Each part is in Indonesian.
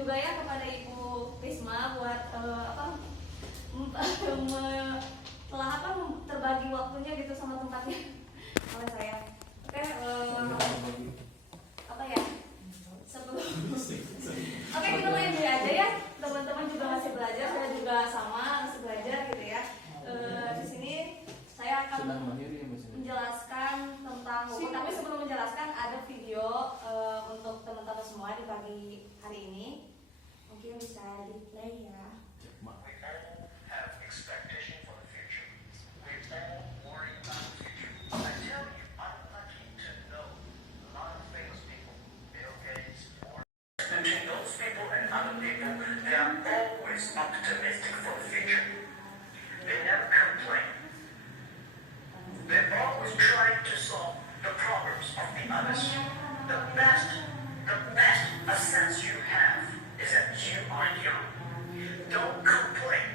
juga ya kepada Ibu Risma buat terbagi waktunya gitu sama tempatnya oleh saya. Oke, apa ya? Sebelum Oke, kita main dulu aja ya. Teman-teman juga masih belajar, saya juga sama masih belajar gitu ya. Di sini saya akan menjelaskan tentang hukum, tapi sebelum menjelaskan ada video untuk teman-teman semua di pagi hari ini. Mungkin bisa di play ya. Optimistic for the future. They never complain. They always try to solve the problems of the others. The best sense you have is that you are young. Don't complain.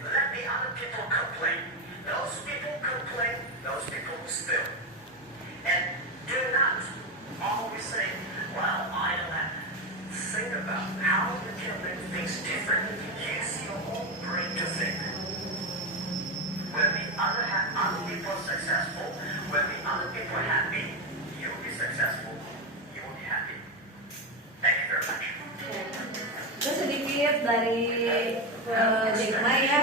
Let the other people complain. Those people complain, those people spill. And do not always say, well, I don't have. Think about how you can make things different. Use your own brain to think. When the other people are successful, when the other people are happy, you'll be successful. You will be happy. Thank you very much. Itu sedikit dari Jackma ya.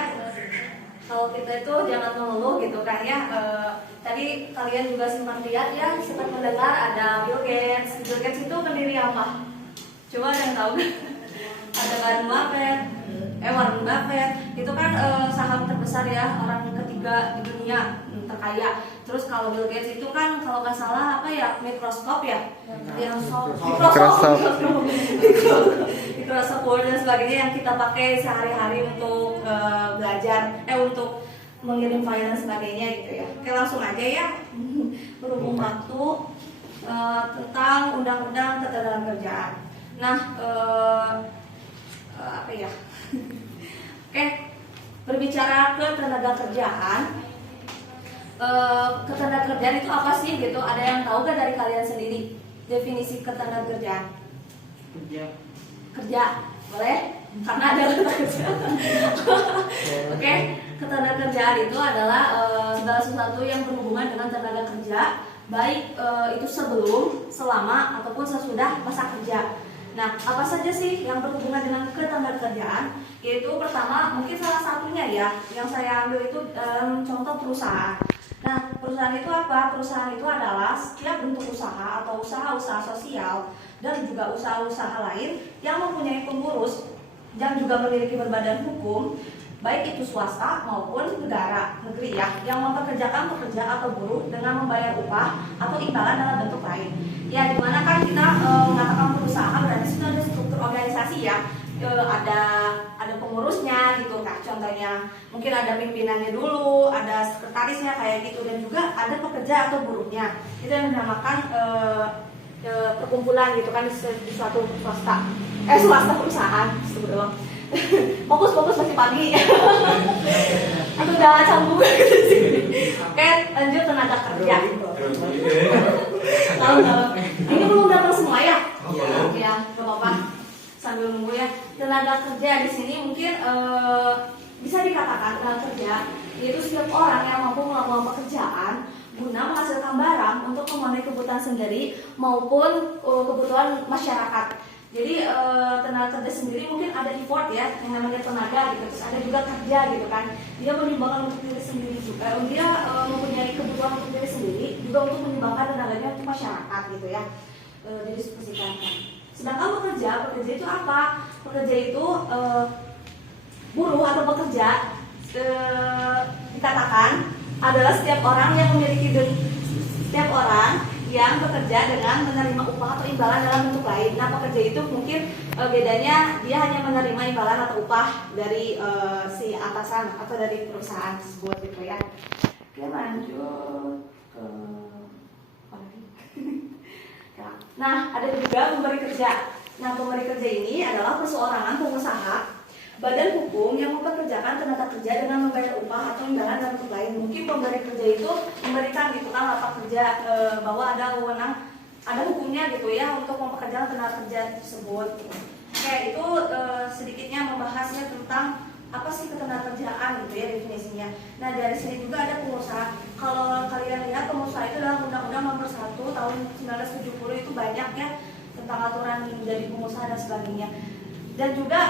Kalau kita itu jangan mengeluh gitu kan ya. Tadi kalian juga sempat lihat ya, sempat mendengar ada Bill Gates. Bill Gates itu pendiri apa? Coba ada yang tahu? Ada Warren Buffett itu kan saham terbesar ya, orang ketiga di dunia terkaya. Terus kalau Bill Gates itu kan kalau nggak salah apa ya, Microsoft ya, Microsoft Word dan sebagainya yang kita pakai sehari-hari untuk belajar, untuk mengirim file dan sebagainya gitu ya. Oke, langsung aja ya. Berhubung waktu tentang undang-undang ketenagakerjaan. Nah, apa ya? Oke, berbicara ketenagakerjaan, ketenagakerjaan itu apa sih gitu? Ada yang tahu gak dari kalian sendiri definisi ketenagakerjaan? Kerja, boleh? Karena ada kerja. Oke, ketenagakerjaan itu adalah segala sesuatu yang berhubungan dengan tenaga kerja, baik itu sebelum, selama, ataupun sesudah masa kerja. Nah, apa saja sih yang berhubungan dengan ketenagakerjaan? Yaitu pertama, mungkin salah satunya ya, yang saya ambil itu contoh perusahaan. Nah, perusahaan itu apa? Perusahaan itu adalah setiap bentuk usaha atau usaha-usaha sosial dan juga usaha-usaha lain yang mempunyai pengurus yang juga memiliki berbadan hukum, baik itu swasta maupun negeri ya, yang mempekerjakan pekerja atau buruh dengan membayar upah atau imbalan dalam bentuk lain. Ya, dimana kan kita mengatakan perusahaan berarti itu ada struktur organisasi ya, ada pengurusnya gitu kan, contohnya mungkin ada pimpinannya dulu, ada sekretarisnya kayak gitu, dan juga ada pekerja atau buruhnya. Itu yang dinamakan perkumpulan gitu kan di suatu swasta perusahaan. Sebetulnya fokus masih pagi. Aku udah canggung gitu sih. Oke, lanjut tenaga kerja. Ini belum datang semua ya? Ya, gak apa-apa. Sambil nunggu ya. Tenaga kerja di sini mungkin bisa dikatakan tenaga kerja yaitu setiap orang yang mampu melakukan pekerjaan guna menghasilkan barang untuk memenuhi kebutuhan sendiri maupun kebutuhan masyarakat. Jadi tenaga kerja sendiri mungkin ada effort ya, yang namanya tenaga gitu. Terus ada juga kerja gitu kan. Dia menyumbangkan untuk diri sendiri juga. Dia mempunyai kebutuhan untuk diri sendiri juga untuk menyumbangkan tenaganya untuk masyarakat gitu ya. Didiskusikan. Sedangkan pekerja itu apa? Pekerja itu buruh atau pekerja dikatakan adalah setiap orang yang bekerja dengan menerima upah atau imbalan dalam bentuk lain. Nah, pekerja itu mungkin bedanya dia hanya menerima imbalan atau upah dari si atasan atau dari perusahaan tersebut gitu ya. Oke, lanjut ke nah, ada juga pemberi kerja. Nah, pemberi kerja ini adalah perseorangan pengusaha badan hukum yang mempekerjakan tenaga kerja dengan membayar upah atau imbalan dalam bentuk lain. Mungkin pemberi kerja itu memberikan gitu kan lapak kerja bahwa ada wewenang, ada hukumnya gitu ya untuk mempekerjakan tenaga kerja tersebut. Oke, Oke, itu sedikitnya membahasnya tentang apa sih ketenagakerjaan gitu ya definisinya. Nah dari sini juga ada pengusaha. Kalau kalian lihat pengusaha itu dalam Undang-Undang Nomor 1 Tahun 1970 itu banyak ya tentang aturan menjadi pengusaha dan sebagainya. Dan juga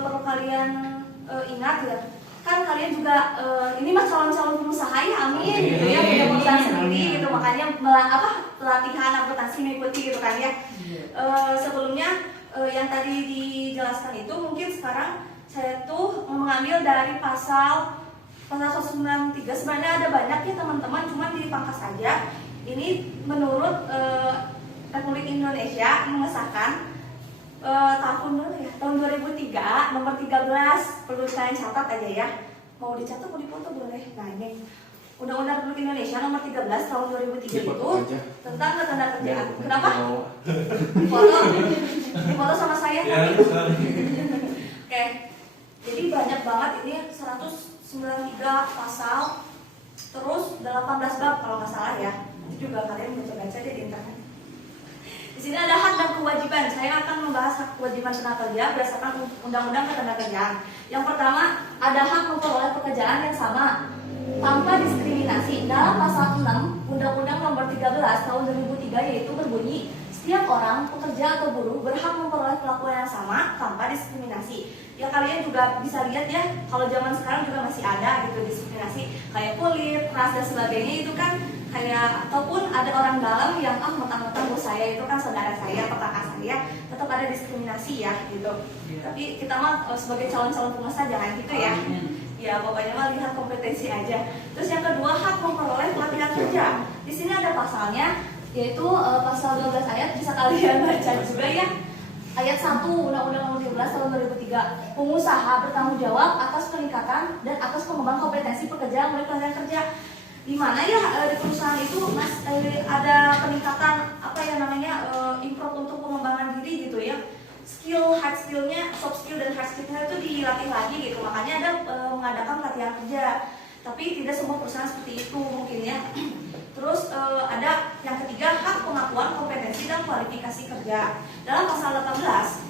perlu kalian ingat ya, kan kalian juga ini mah calon-calon pengusaha ya, amin gitu ya, punya perusahaan sendiri gitu, makanya pelatihan akuntansi mengikuti gitu kan ya. Sebelumnya yang tadi dijelaskan itu mungkin sekarang saya tuh mengambil dari pasal 193. Sebenarnya ada banyak ya teman-teman, cuma dipangkas saja. Ini menurut Republik Indonesia mengesahkan tahun 2003 nomor 13, perlu kalian catat aja ya. Mau dicatat mau dipoto boleh. Nah ini Undang-Undang Republik Indonesia nomor 13 tahun 2003 itu tentang ketenagakerjaan. Kenapa? Foto sama saya. Oke. Jadi banyak banget ini 193 pasal, terus 18 bab kalau nggak salah ya. Itu juga kalian baca-baca deh di internet. Di sini ada hak dan kewajiban. Saya akan membahas hak kewajiban tenaga kerja berdasarkan Undang-Undang Ketenagakerjaan. Yang pertama, ada hak memperoleh pekerjaan yang sama tanpa diskriminasi. Dalam pasal 6 Undang-Undang Nomor 13 Tahun 2003 yaitu berbunyi, setiap orang, pekerja atau buruh berhak memperoleh perlakuan yang sama tanpa diskriminasi. Ya kalian juga bisa lihat ya, kalau zaman sekarang juga masih ada gitu diskriminasi kayak kulit, ras dan sebagainya itu kan kayak, ataupun ada orang dalam yang mentang-mentang bos saya itu kan saudara saya atau kakak saya, tetap ada diskriminasi ya gitu. Tapi kita mah sebagai calon-calon pengusaha jangan gitu ya. Ya pokoknya mah lihat kompetensi aja. Terus yang kedua, hak memperoleh pelatihan kerja. Di sini ada pasalnya, yaitu pasal 12 ayat, bisa kalian baca juga ya. Ayat 1 Undang-Undang Nomor 13 Tahun 2003, pengusaha bertanggung jawab atas peningkatan dan atas pengembangan kompetensi pekerja melalui pelatihan kerja. Di mana ya di perusahaan itu ada peningkatan apa ya namanya improve untuk pengembangan diri gitu ya. Skill, hard skillnya, soft skill dan hard skillnya itu dilatih lagi gitu. Makanya ada mengadakan pelatihan kerja. Tapi tidak semua perusahaan seperti itu mungkin ya. Terus ada yang ketiga, hak pengakuan kompetensi dan kualifikasi kerja. Dalam pasal 18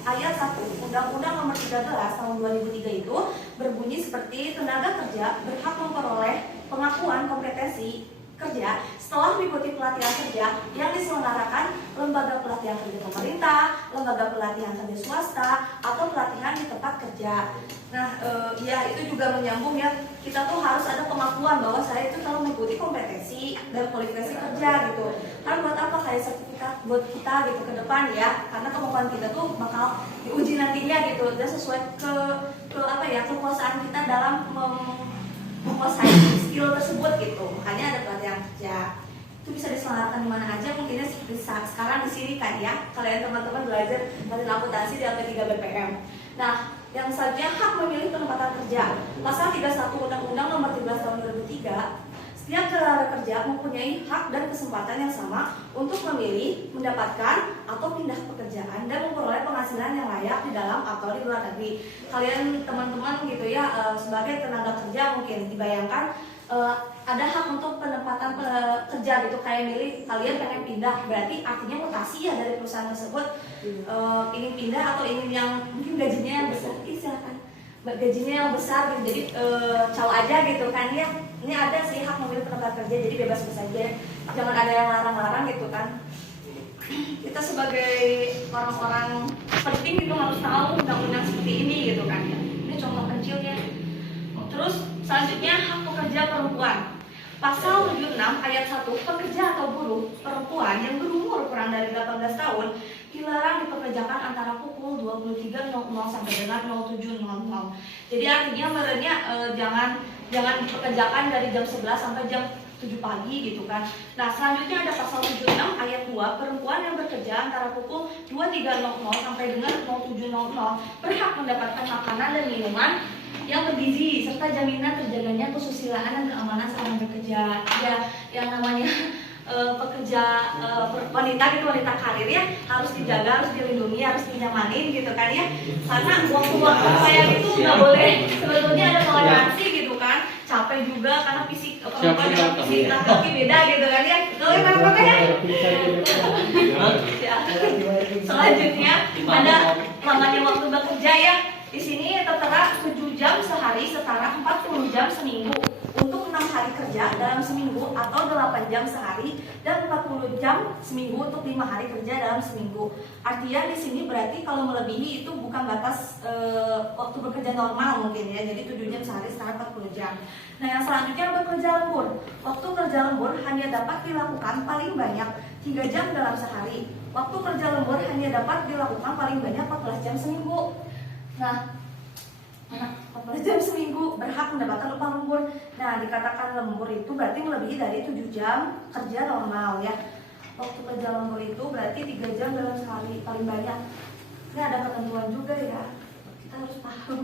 ayat 1 Undang-Undang Nomor 13 Tahun 2003 itu berbunyi seperti, tenaga kerja berhak memperoleh pengakuan kompetensi kerja setelah mengikuti pelatihan kerja yang diselenggarakan lembaga pelatihan kerja pemerintah, lembaga pelatihan kerja swasta, atau pelatihan di tempat kerja. Nah, ya itu juga menyambung ya, kita tuh harus ada pengakuan bahwa saya itu telah mengikuti kompetensi dan kualifikasi kerja gitu. Kan buat apa kayak sertifikat buat kita gitu ke depan ya, karena kemampuan kita tuh bakal diuji nantinya gitu, dan sesuai ke apa ya, kekuasaan kita dalam menguasai skill tersebut gitu. Makanya ada pelatihan kerja. Itu bisa diselenggarakan di mana aja, mungkinnya seperti sekarang di sini kan ya. Kalian teman-teman belajar pelatihan akuntansi di LP3 BPM. Nah, yang selanjutnya hak memilih penempatan kerja. Pasal 31 Undang-Undang Nomor 13 Tahun 2003, setiap tenaga kerja mempunyai hak dan kesempatan yang sama untuk memilih, mendapatkan, atau pindah pekerjaan dan memperoleh penghasilan yang layak di dalam atau di luar negeri. Kalian teman-teman gitu ya, sebagai tenaga kerja mungkin dibayangkan ada hak untuk penempatan kerja gitu, kayak milih kalian pengen pindah, berarti artinya mutasi ya dari perusahaan tersebut, ingin pindah atau ingin yang mungkin gajinya yang besar, silakan gajinya yang besar gitu, jadi caw aja gitu kan ya. Ini ada sih hak memilih tempat kerja, jadi bebas saja, jangan ada yang larang-larang gitu kan. Kita sebagai orang-orang penting itu harus tahu undang-undang seperti ini gitu kan ya. Ini contoh kecilnya. Terus selanjutnya hak pekerja perempuan. Pasal 76 ayat 1, pekerja atau buruh perempuan yang berumur kurang dari 18 tahun dilarang dipekerjakan antara pukul 23.00 sampai dengan 07.00. Jadi artinya merenya jangan dipekerjakan dari jam 11 sampai jam 7 pagi gitu kan. Nah, selanjutnya ada pasal 76 ayat 2, perempuan yang bekerja antara pukul 23.00 sampai dengan 07.00 berhak mendapatkan makanan dan minuman yang bergizi serta jaminan terjaganya kesusilaan dan keamanan selama bekerja. Ya, yang namanya pekerja wanita gitu, wanita karir ya, harus dijaga, harus dilindungi, harus dinyamanin gitu kan ya. Karena waktu-waktu saya gitu nggak boleh, sebetulnya ada toleransi gitu kan. Capek juga karena fisik perempuan dan fisik laki-laki beda gitu kan ya. Betul ya Pak ya? Selanjutnya ada lamanya waktu bekerja ya. Di sini tertera 7 jam sehari setara 40 jam seminggu untuk 6 hari kerja dalam seminggu atau 8 jam sehari dan 40 jam seminggu untuk 5 hari kerja dalam seminggu. Artinya di sini berarti kalau melebihi itu bukan batas waktu bekerja normal mungkin ya. Jadi 7 jam sehari setara 40 jam. Nah, yang selanjutnya bekerja lembur. Waktu kerja lembur hanya dapat dilakukan paling banyak 3 jam dalam sehari. Waktu kerja lembur hanya dapat dilakukan paling banyak 14 jam seminggu. Nah, 14 jam seminggu berhak mendapatkan upah lembur. Nah, dikatakan lembur itu berarti melebihi dari 7 jam kerja normal ya. Waktu kerja lembur itu berarti 3 jam dalam sehari paling banyak. Ini ada ketentuan juga ya, kita harus paham.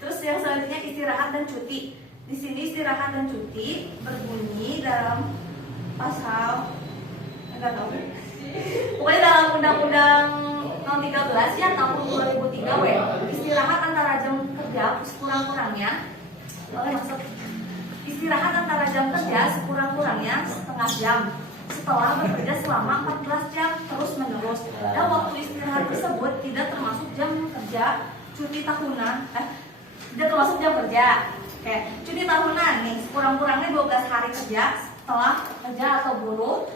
Terus yang selanjutnya istirahat dan cuti. Di sini istirahat dan cuti berbunyi dalam pasal pokoknya dalam Undang-Undang Nomor 13 ya tahun 2003 istirahat antara jam kerja sekurang-kurangnya istirahat antara jam kerja sekurang-kurangnya setengah jam setelah bekerja selama 14 jam terus menerus. Dan waktu istirahat tersebut tidak termasuk jam kerja cuti tahunan tidak termasuk jam kerja. Oke, cuti tahunan nih sekurang-kurangnya 12 hari kerja setelah kerja atau buruh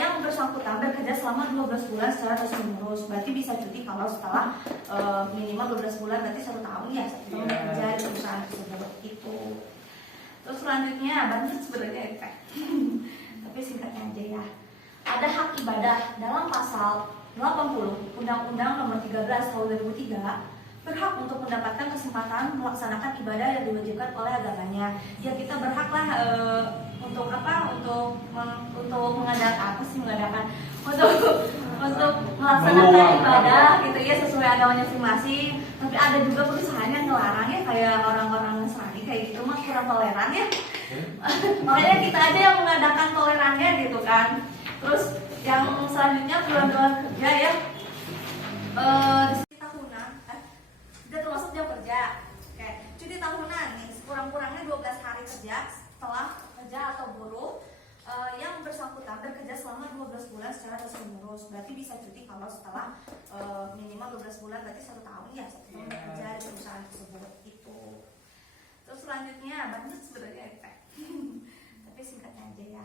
yang bersangkutan bekerja selama 12 bulan secara terus-menerus. Berarti bisa cuti kalau setelah minimal 12 bulan, berarti 1 tahun ya, 1 tahun bekerja di perusahaan tersebut itu. Terus selanjutnya banyak sebenarnya tapi singkatnya aja ya. Ada hak ibadah dalam pasal 80 Undang-Undang Nomor 13 Tahun 2003 berhak untuk mendapatkan kesempatan melaksanakan ibadah yang diwajibkan oleh agamanya. Ya kita berhaklah untuk apa? Untuk mengadakan untuk melaksanakan ibadah gitu ya sesuai agamanya masing-masing. Tapi ada juga perusahaan yang ngelarang ya kayak orang-orang Nasrani kayak gitu mah kurang toleran ya. Makanya kita aja yang mengadakan tolerannya gitu kan. Terus yang selanjutnya bulan-bulan kerja ya. Tidak termasuk jam kerja. Oke, cuti tahunan nih sekurang-kurangnya 12 hari kerja setelah kerja atau buruh yang bersangkutan bekerja selama 12 bulan secara terus-menerus. Berarti bisa cuti kalau setelah minimal 12 bulan berarti 1 tahun ya, 1 tahun bekerja di perusahaan tersebut itu. Terus selanjutnya banyak sebenarnya tapi singkatnya aja ya.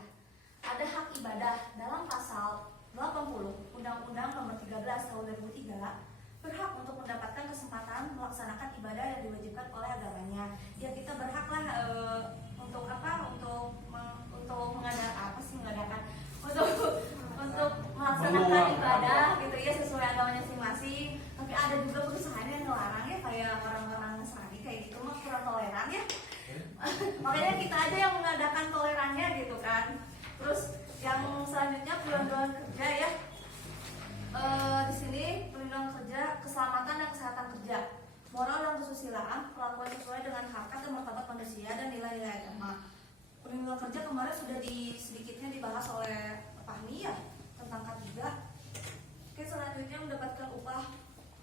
Ada hak ibadah dalam pasal 80 Undang-Undang Nomor 13 Tahun 2003 berhak untuk mendapatkan kesempatan melaksanakan ibadah yang diwajibkan oleh agamanya. Ya kita berhaklah untuk apa? Untuk melaksanakan ibadah gitu ya sesuai agamanya masing-masing. Tapi ada juga perusahaan yang ngelarang ya kayak orang-orang Nasrani kayak gitu mah kurang toleran ya. Makanya kita aja yang mengadakan tolerannya gitu kan. Terus yang selanjutnya bulan-bulan kerja ya. Di sini perlindungan kerja, keselamatan dan kesehatan kerja, moral dan kesusilaan, perlakuan sesuai dengan harkat dan martabat manusia dan nilai-nilai agama. Perlindungan kerja kemarin sudah sedikitnya dibahas oleh Pak Fahmi ya tentang K3. Oke, selanjutnya mendapatkan upah.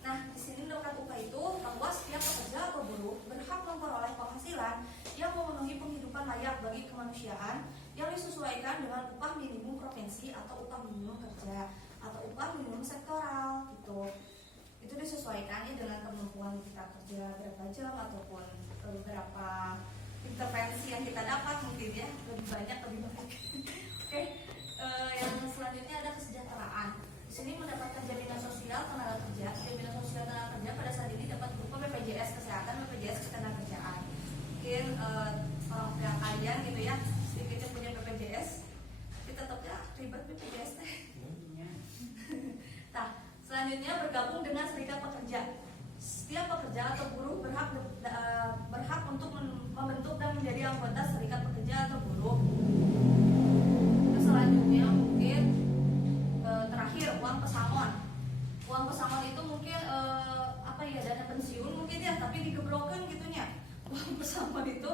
Nah, di sini mendapatkan upah itu bahwa setiap pekerja atau buruh berhak memperoleh penghasilan yang memenuhi penghidupan layak bagi kemanusiaan yang disesuaikan dengan upah minimum provinsi atau upah minimum kerja atau upah minimum sektoral gitu. Itu disesuaikannya dengan kemampuan kita kerja berapa jam ataupun berapa intervensi yang kita dapat mungkin ya, lebih banyak lebih baik. Oke, yang selanjutnya ada kesejahteraan. Di sini mendapatkan jaminan sosial tenaga kerja. Jaminan sosial tenaga kerja pada saat ini dapat berupa BPJS kesehatan, BPJS ketenagakerjaan. Mungkin orang tua kalian gitu ya, sedikitnya punya BPJS, tapi tetapnya ribet BPJS teh. Nah, selanjutnya bergabung dengan serikat pekerja. Setiap pekerja atau buruh berhak untuk membentuk dan menjadi anggota serikat pekerja atau buruh. Terus selanjutnya mungkin terakhir uang pesangon. Uang pesangon itu mungkin dana pensiun mungkin ya, tapi digeblokkan gitunya. Uang pesangon itu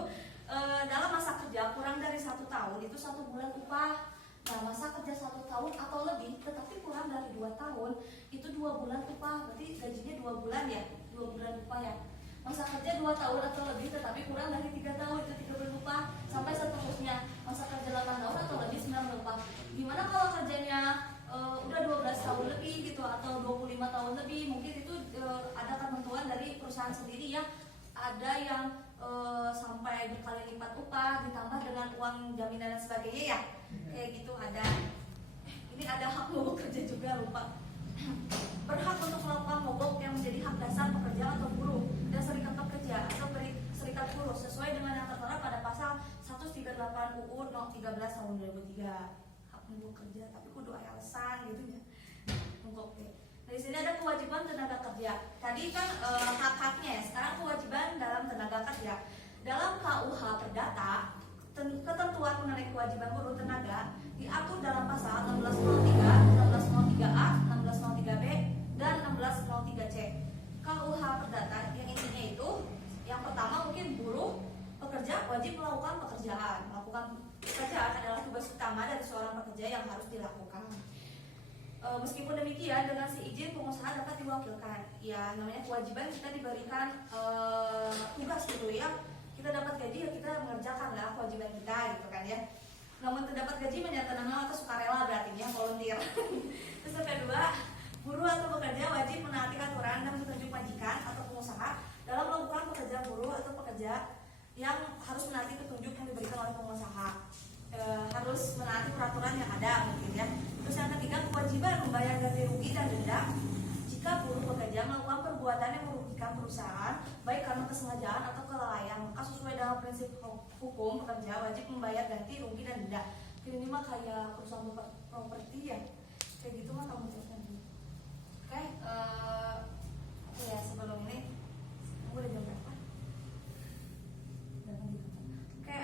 dalam masa kerja kurang dari 1 tahun itu 1 bulan upah. Nah, masa kerja 1 tahun atau lebih tetapi kurang dari 2 tahun itu 2 bulan upah. Berarti gajinya 2 bulan ya, 2 bulan upah ya. Masa kerja 2 tahun atau lebih tetapi kurang dari 3 tahun itu 3 bulan upah. Sampai seterusnya masa kerja 8 tahun atau lebih 9 bulan upah. Gimana kalau kerjanya udah 12 tahun lebih gitu atau 25 tahun lebih, mungkin itu ada perusahaan sendiri ya, ada yang sampai berkali lipat upah ditambah dengan uang jaminan dan sebagainya ya, kayak gitu ada. Ini ada hak mogok kerja juga, lupa. Berhak untuk melakukan mogok yang menjadi hak dasar pekerja atau buruh dan serikat pekerja atau serikat buruh sesuai dengan yang tertera pada pasal 138 UU No 13 tahun 2003. Hak mogok kerja tapi kudu aya alasan gitu ya. Mogok. Dari sini ada kewajiban tenaga kerja. Tadi kan hak-haknya ya. Sekarang kewajiban dalam tenaga kerja. Dalam KUH Perdata, ketentuan mengenai kewajiban buruh tenaga diatur dalam pasal 1603, 1603A, 1603B, dan 1603C. KUH Perdata yang intinya itu, yang pertama mungkin buruh pekerja wajib melakukan pekerjaan. Melakukan pekerjaan adalah tugas utama dari seorang pekerja yang harus dilakukan. Meskipun demikian, dengan si izin pengusaha dapat diwakilkan. Ya, namanya kewajiban kita diberikan tugas gitu ya. Kita dapat gaji ya kita mengerjakan lah kewajiban kita gitu kan ya. Namun terdapat gaji menyatakan nama atau sukarela berarti ya volunteer. Terus yang kedua, buruh atau pekerja wajib menaati aturan dan petunjuk majikan atau pengusaha dalam melakukan pekerjaan buruh atau pekerja yang harus menaati petunjuk yang diberikan oleh pengusaha. Harus menaati peraturan yang ada mungkin ya. Terus yang ketiga, kewajiban membayar ganti rugi dan denda jika buruh pekerja melakukan perbuatan yang merugikan perusahaan baik karena kesengajaan atau kelalaian, maka sesuai dengan prinsip hukum pekerja wajib membayar ganti rugi dan denda. Ini mah kayak perusahaan properti ya, kayak gitu mah kamu teruskan dulu. Oke, apa ya sebelum ini kamu udah jam berapa? Oke,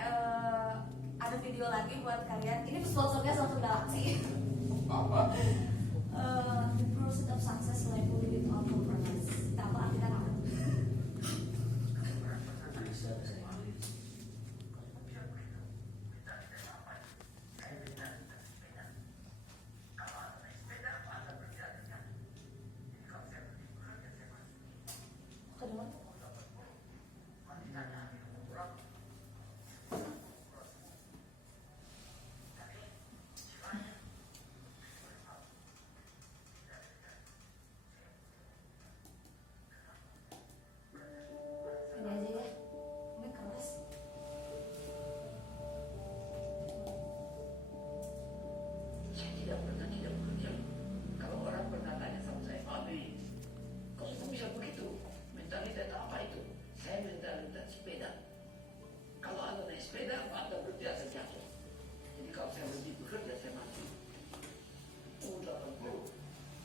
ada video lagi buat kalian. Ini sponsornya Samsung Galaxy. Apa? The Pursuit of Success Life with All Compromise. Apa kita nggak? Kedua. Ini aja ya. Ini keras. Saya tidak pernah tidak bekerja. Kalau orang pernah tanya sama saya, Abi, kok bisa begitu? Mentalitas apa itu? Saya mentalitas sepeda. Kalau Anda naik sepeda, Anda berjasa jatuh. Jadi kalau saya berhenti bekerja, saya mati. 80.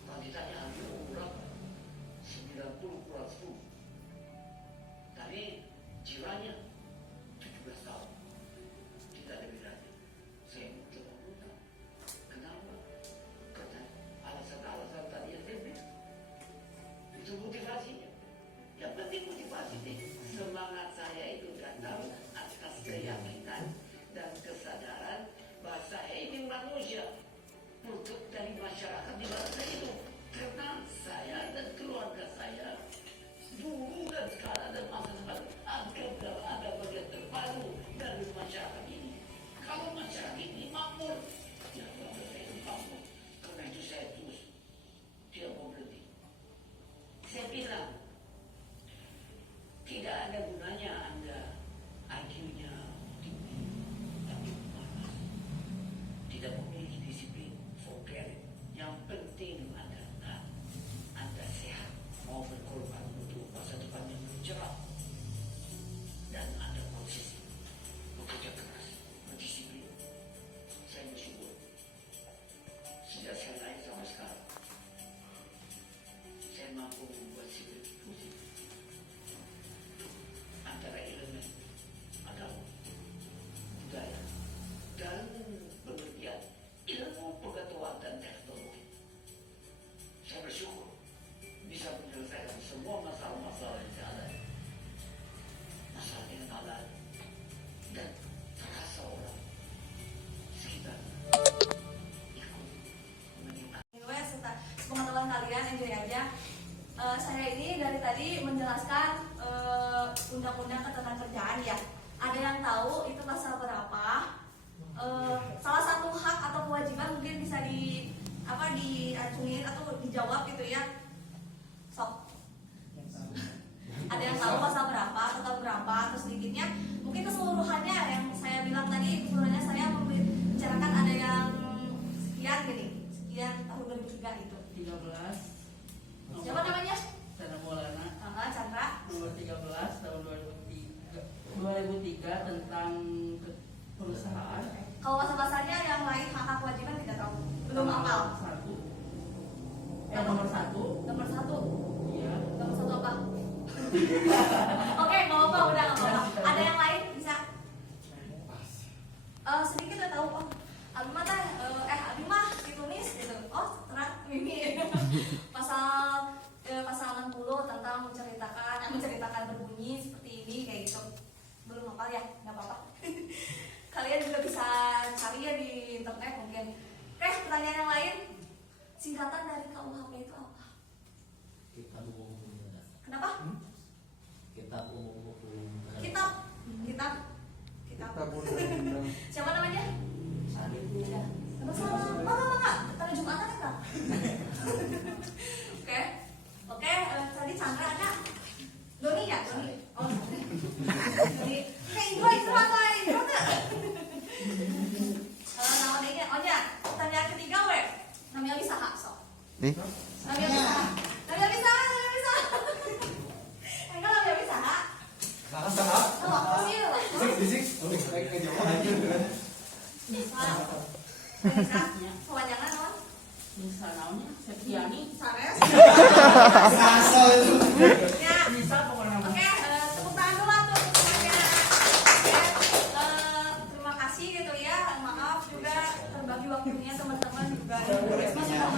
Kalau ditanya Abi, berapa? 90 kurang 10. Tapi jiwanya 17 tahun. Tidak ada bedanya. Saya mau coba berubah. Kenapa? Karena alasan-alasan tadi yang saya bilang. Itu motivasinya. Yang penting motivasi ini. Semangat saya itu datang atas keyakinan dan kesadaran bahwa saya ini manusia. Produk dari masyarakat di mana saya hidup. Karena saya dan keluarga saya dulu dan sekarang dan masa depan ada bagian terbaru dari masyarakat ini. Kalau masyarakat ini makmur, ya keluarga saya ini makmur. Karena itu saya terus tidak mau berhenti. Saya bilang, tidak ada gunanya Anda IQ-nya tinggi, tapi malas. Tidak memiliki disiplin, forget it. Yang penting Anda sehat, mau berkorban untuk masa depan yang cerah, dan Anda konsisten, bekerja keras, berdisiplin. Saya bersyukur sejak saya lahir sampai sekarang, saya mampu membuat sipil fungsi antara elemen agama, budaya, dan pengertian ilmu pengetahuan dan teknologi. Saya bersyukur bisa menyelesaikan semua masalah-masalah yang ada. Masalah yang ada dan terasa orang sekitar ikut menimpa. Anyway, sepengetahuan kalian enjoy aja. Saya ini dari tadi menjelaskan undang-undang ketenagakerjaan ya. Ada yang tahu itu pasal berapa? Salah satu hak atau kewajiban mungkin bisa diacungin atau dijawab gitu ya. Sok. Ada yang tahu pasal berapa atau tahun berapa atau sedikitnya? Mungkin keseluruhannya yang saya bilang tadi, keseluruhannya saya membicarakan ada yang sekian gini, sekian tahun 2003 itu. 13. Siapa namanya? Sana Maulana. Chandra. Nomor 13 tahun 2003 tentang perusahaan. Kalau bahasa-bahasanya yang lain hak kewajiban tidak tahu, belum hafal. Satu. Nomor 1. Nomor 1. Iya. Nomor 1 apa? Oke, nggak apa-apa, udah nggak apa-apa. Ada yang lain bisa? Sedikit udah tahu. Oh, Abi mah teh, Abi mah ditulis gitu. Oh, terang ini pasal 60 tentang menceritakan berbunyi seperti ini kayak gitu. Belum hafal ya? Nggak apa-apa. Kalian juga bisa cari ya di internet mungkin. Oke, pertanyaan yang lain. Singkatan dari KUHP itu apa? Kitab umum hukum. Kenapa? Kitab umum hukum. Kitab. Siapa namanya? Sadip. Ya. Sama-sama. Maka. Tanda Jumatan kan? Oke. Tadi Chandra ada. Doni ya? Doni. Oh, Doni. Indra itu apa? Indra tuh. Nama dia. Oh ya. Pertanyaan ketiga, weh. Namanya bisa hak so. Namanya bisa. Enggak namanya bisa hak. Oh, apa sih? Bisa. Kepanjangan non? Bisa namanya Septiani. Sares. Ya. Bisa pokoknya. Oke, tepuk tangan dulu tuh semuanya. Terima kasih gitu ya. Maaf juga terbagi waktunya teman-teman juga. Masih